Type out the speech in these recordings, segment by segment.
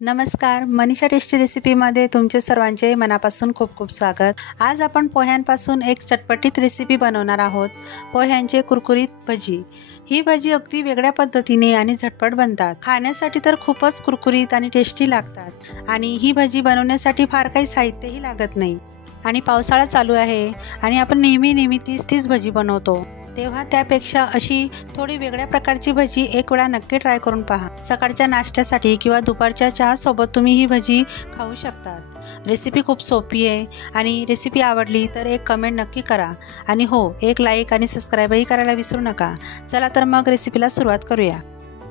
नमस्कार, मनीषा टेस्टी रेसिपीमध्ये तुमचे सर्वांचे मनापासून खूप खूप स्वागत। आज आपण पोह्यांपासून एक चटपटीत रेसिपी बनवणार आहोत। पोह्यांचे कुरकुरीत भजी। ही भजी अगदी वेगळ्या पद्धतीने आणि झटपट बनतात। खाण्यासाठी तर खूपच कुरकुरीत आणि टेस्टी लागतात आणि ही भजी बनवण्यासाठी फार काही साहित्यही लागत नाही। आणि पावसाळा चालू आहे आणि आपण नेहमी तीच भजी बनवतो, तेव्हा त्यापेक्षा अशी थोडी वेगळ्या प्रकारची भजी एक वेळा नक्की ट्राय करून पहा। सकाळच्या नाश्त्यासाठी किंवा दुपारच्या चहा सोबत तुम्ही ही भजी खाऊ शकतात। रेसिपी खूप सोपी आहे आणि रेसिपी आवडली तर एक कमेंट नक्की करा आणि हो, एक लाईक आणि सबस्क्राईबही करायला विसरू नका। चला तर मग रेसिपीला सुरुवात करूया।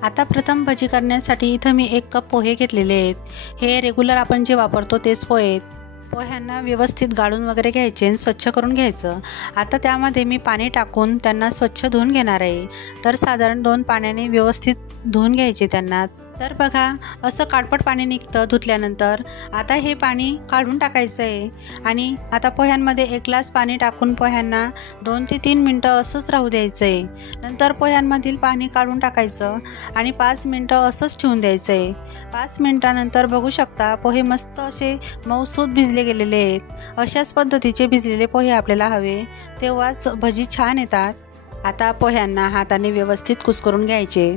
आता प्रथम भजी करण्यासाठी इथं मी 1 कप पोहे घेतलेले आहेत। हे रेग्युलर आपण जे वापरतो तेच पोहे आहेत। पोह्यांना व्यवस्थित गाळून वगैरे घ्यायचे आणि स्वच्छ करून घ्यायचं। आता त्यामध्ये मी पाणी टाकून त्यांना स्वच्छ धुवून घेणार आहे। तर साधारण 2 पाण्याने व्यवस्थित धुवून घ्यायचे त्यांना। तर बघा, असं काळपट पाणी निघतं धुतल्यानंतर। आता हे पाणी काढून टाकायचं आहे आणि आता पोह्यांमध्ये 1 ग्लास पाणी टाकून पोह्यांना 2 ते 3 मिनटं असंच राहू द्यायचं आहे। नंतर पोह्यांमधील पाणी काढून टाकायचं आणि 5 मिनटं असंच ठेवून द्यायचं आहे। 5 मिनटानंतर बघू शकता पोहे मस्त असे मऊसूत भिजले गेलेले आहेत। अशाच पद्धतीचे भिजलेले पोहे आपल्याला हवे, तेव्हाच भजी छान येतात। आता पोह्यांना हाताने व्यवस्थित कुस्करून घ्यायचे,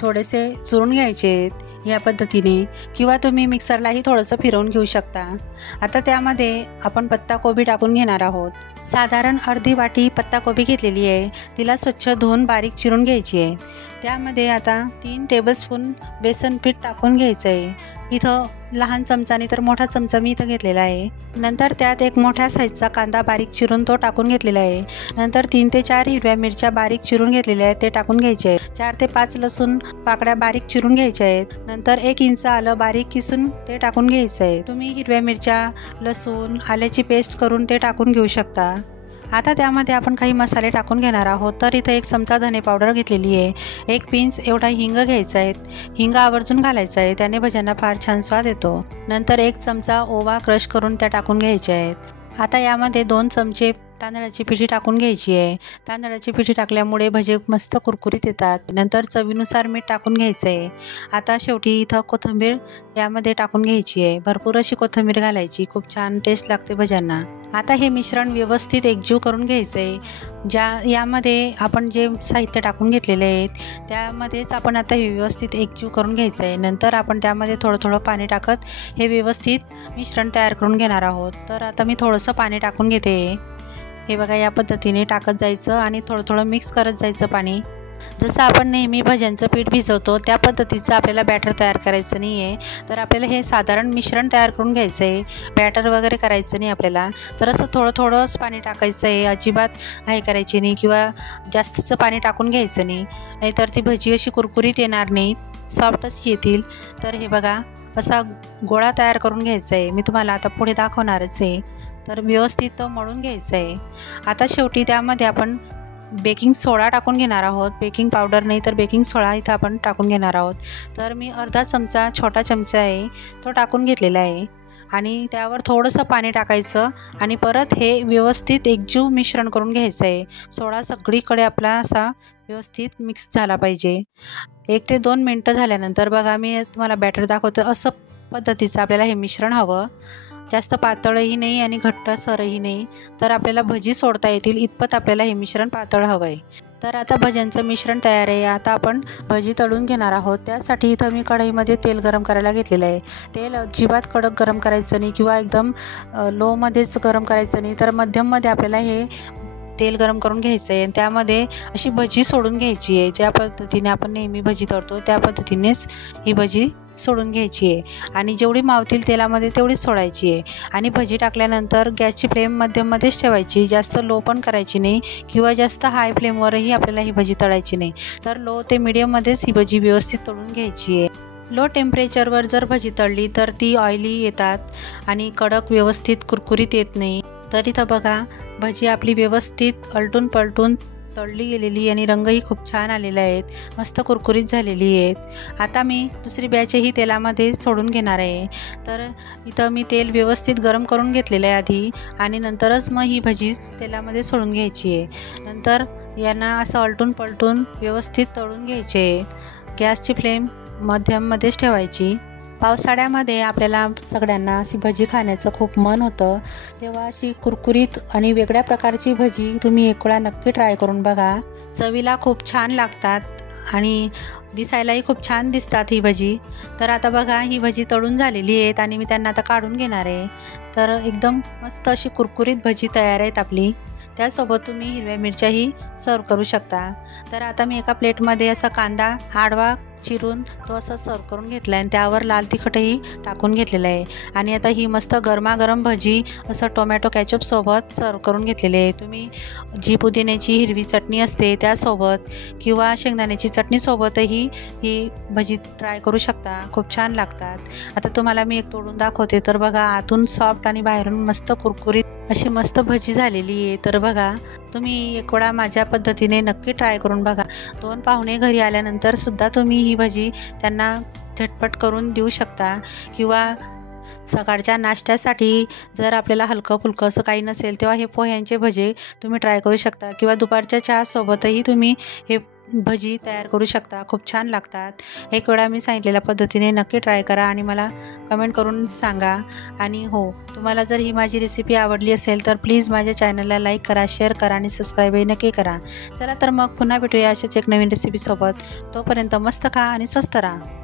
थोडेसे चुरून घ्यायचे या पद्धतीने, किंवा तुम्ही मिक्सरलाही थोडंसं फिरवून घेऊ शकता। आता त्यामध्ये आपण पत्ताकोबी टाकून घेणार आहोत। साधारण अर्धी वाटी पत्ताकोबी घेतलेली आहे, तिला स्वच्छ धुवून बारीक चिरून घ्यायची आहे। त्यामध्ये आता 3 टेबलस्पून बेसन पीठ टाकून घ्यायचं आहे। इथं लहान चमचाने तर मोठा चमचा मी इथं घेतलेला आहे। नंतर त्यात 1 मोठ्या साईजचा कांदा बारीक चिरून तो टाकून घेतलेला आहे। नंतर 3 ते 4 हिरव्या मिरच्या बारीक चिरून घेतलेल्या आहेत, ते टाकून घ्यायचे आहेत। 4 ते 5 लसूण पाकळ्या बारीक चिरून घ्यायच्या आहेत। नंतर 1 इंच आलं बारीक किसून ते टाकून घ्यायचं आहे। तुम्ही हिरव्या मिरच्या, लसूण, आल्याची पेस्ट करून ते टाकून घेऊ शकता। आता त्यामध्ये आपण काही मसाले टाकून घेणार आहोत। तर इथं 1 चमचा धने पावडर घेतलेली आहे। 1 पिंच एवढा हिंग घ्यायचा आहे। हिंग आवर्जून घालायचा आहे, त्याने भज्यांना फार छान स्वाद येतो। नंतर 1 चमचा ओवा क्रश करून त्या टाकून घ्यायच्या आहेत। आता यामध्ये 2 चमचे तांदळाची पिठी टाकून घ्यायची आहे। तांदळाची पिठी टाकल्यामुळे भजे मस्त कुरकुरीत येतात। नंतर चवीनुसार मीठ टाकून घ्यायचं आहे। आता शेवटी इथं कोथिंबीर यामध्ये टाकून घ्यायची आहे। भरपूर अशी कोथिंबीर घालायची, खूप छान टेस्ट लागते भज्यांना। आता हे मिश्रण व्यवस्थित एकजीव करून घ्यायचं आहे। यामध्ये आपण जे साहित्य टाकून घेतलेले आहेत त्यामध्येच आपण आता हे व्यवस्थित एकजीव करून घ्यायचं आहे। नंतर आपण त्यामध्ये थोडं पाणी टाकत हे व्यवस्थित मिश्रण तयार करून घेणार आहोत। तर आता मी थोडंसं पाणी टाकून घेते। हे बघा, या पद्धतीने टाकत जायचं आणि थोडं मिक्स करत जायचं पाणी। जसं आपण नेहमी भज्यांचं पीठ भिजवतो त्या पद्धतीचं आपल्याला बॅटर तयार करायचं नाही आहे। तर आपल्याला हे साधारण मिश्रण तयार करून घ्यायचं आहे, बॅटर वगैरे करायचं नाही आपल्याला। तर असं थोडंच पाणी टाकायचं आहे, अजिबात हे करायची नाही किंवा जास्तचं पाणी टाकून घ्यायचं नाही, नाहीतर ती भजी अशी कुरकुरीत येणार नाहीत, सॉफ्टच येतील। तर हे बघा, असा गोळा तयार करून घ्यायचा आहे। मी तुम्हाला आता पुढे दाखवणारच आहे। तर व्यवस्थित तो मळून घ्यायचा आहे। आता शेवटी त्यामध्ये आपण बेकिंग सोडा टाकून घेणार आहोत। बेकिंग पावडर नाही तर बेकिंग सोडा इथं आपण टाकून घेणार आहोत। तर मी अर्धा चमचा, छोटा चमचा आहे तो टाकून घेतलेला आहे आणि त्यावर थोडंसं पाणी टाकायचं आणि परत हे व्यवस्थित एकजीव मिश्रण करून घ्यायचं आहे। सोडा सगळीकडे आपला असा व्यवस्थित मिक्स झाला पाहिजे। 1 ते 2 मिनटं झाल्यानंतर बघा, मी तुम्हाला बॅटर दाखवतो, असं पद्धतीचं आपल्याला हे मिश्रण हवं। जास्त पातळही नाही आणि घट्टसरही नाही, तर आपल्याला भजी सोडता येतील इतपत आपल्याला हे मिश्रण पातळ हवं आहे। तर आता भज्यांचं मिश्रण तयार आहे। आता आपण भजी तळून घेणार आहोत। त्यासाठी इथं मी कढईमध्ये तेल गरम करायला घेतलेलं आहे। तेल अजिबात कडक गरम करायचं नाही किंवा एकदम लोमध्येच गरम करायचं नाही, तर मध्यममध्ये आपल्याला हे तेल गरम करून घ्यायचं आहे। त्यामध्ये अशी भजी सोडून घ्यायची आहे। ज्या पद्धतीने आपण नेहमी भजी तळतो त्या पद्धतीनेच ही भजी सोडून घ्यायची आहे आणि जेवढी मावतील तेलामध्ये तेवढीच सोडायची आहे। आणि भजी टाकल्यानंतर गॅसची फ्लेम मध्यमध्येच ठेवायची, जास्त लो पण करायची नाही किंवा जास्त हाय फ्लेमवरही आपल्याला ही भजी तळायची नाही। तर लो ते मीडियममध्येच ही भजी व्यवस्थित तळून घ्यायची आहे। लो टेम्परेचरवर जर भजी तळली तर ती ऑइली येतात आणि कडक व्यवस्थित कुरकुरीत येत नाही। तर इथं बघा, भजी आपली व्यवस्थित आलटून पलटून तळली गेलेली आणि रंगही खूप छान आलेला आहे, मस्त कुरकुरीत झालेली आहेत। आता मी दुसरी बॅचही तेलामध्ये सोडून घेणार आहे। तर इथं मी तेल व्यवस्थित गरम करून घेतलेलं आहे आधी आणि नंतरच मग ही भजी तेलामध्ये सोडून घ्यायची आहे। नंतर यांना असं आलटून पलटून व्यवस्थित तळून घ्यायचे। गॅसची फ्लेम मध्यममध्येच ठेवायची। पावसाळ्यामध्ये आपल्याला सगळ्यांना अशी भजी खाण्याचं खूप मन होतं, तेव्हा अशी कुरकुरीत आणि वेगळ्या प्रकारची भजी तुम्ही एक वेळा नक्की ट्राय करून बघा. चवीला खूप छान लागतात आणि दिसायलाही खूप छान दिसतात ही भजी. तर आता बघा ही भजी तळून झालेली आहेत आणि मी त्यांना आता काढून घेणार आहे. तर एकदम मस्त अशी कुरकुरीत भजी तयार आहेत आपली. त्यासोबत तुम्ही हिरव्या मिरच्याही सर्व करू शकता. तर आता मी एका प्लेटमध्ये असा कांदा आडवा चिरून तो असं सर्व करून घेतला आहे आणि त्यावर लाल तिखटही टाकून घेतलेलं आहे. आणि आता ही मस्त गरमागरम भजी असं टोमॅटो कॅचअपसोबत सर्व करून घेतलेली आहे. तुम्ही जी पुदिन्याची हिरवी चटणी असते त्यासोबत किंवा शेंगदाण्याची चटणीसोबतही ही भजी ट्राय करू शकता. खूप छान लागतात. आता तुम्हाला मी एक तोडून दाखवते. तर बघा आतून सॉफ्ट आणि बाहेरून मस्त कुरकुरीत अशी मस्त भजी झालेली आहे. तर बघा तुम्ही एक वेळा माझ्या पद्धतीने नक्की ट्राय करून बघा. 2 पाहुणे घरी आल्यानंतर सुद्धा तुम्ही ही भजी त्यांना झटपट करून देऊ शकता किंवा सकाळच्या नाश्त्यासाठी जर आपल्याला हलकं फुलकं असं काही नसेल तेव्हा हे पोह्यांचे भजे तुम्ही ट्राय करू शकता किंवा दुपारच्या चहासोबतही तुम्ही हे भजी तयार करू शकता. खूप छान लागतात. एक वेळा मी सांगितलेल्या पद्धतीने नक्की ट्राय करा आणि मला कमेंट करून सांगा. आणि हो, तुम्हाला जर ही माझी रेसिपी आवडली असेल तर प्लीज माझ्या चॅनलला लाईक करा, शेअर करा आणि सबस्क्राईबही नक्की करा. चला तर मग पुन्हा भेटूया अशाच एक नवीन रेसिपीसोबत. तोपर्यंत मस्त खा आणि स्वस्त राहा.